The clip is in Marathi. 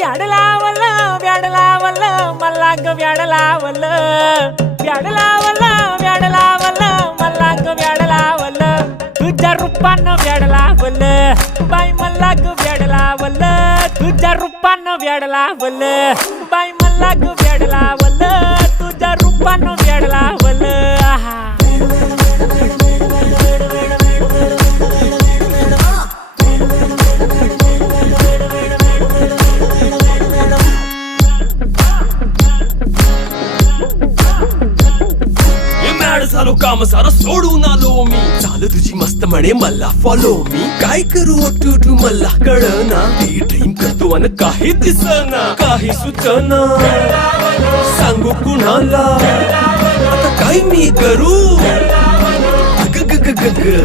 व्याड लावलं व्याड लावलं मला ग व्याड लावलं व्याड लावलं व्याड लावलं मला ग व्याड लावलं तुझ्या रूपानं व्याड लावलं बाई मला ग व्याड लावलं तुझ्या रूपानं व्याड लावलं बाई मला ग व्याड लावलं तुझ्या रूपानं व्याड लावलं आहा झालो काम सारं सोडून आलो मी चाल तुझी मस्त म्हणे मला फॉलो मी काय करू टू मला कळना ती ड्रीम करतो आणि काही दिसना काही सुचना सांगू कुणाला आता काय मी करू ग ग ग ग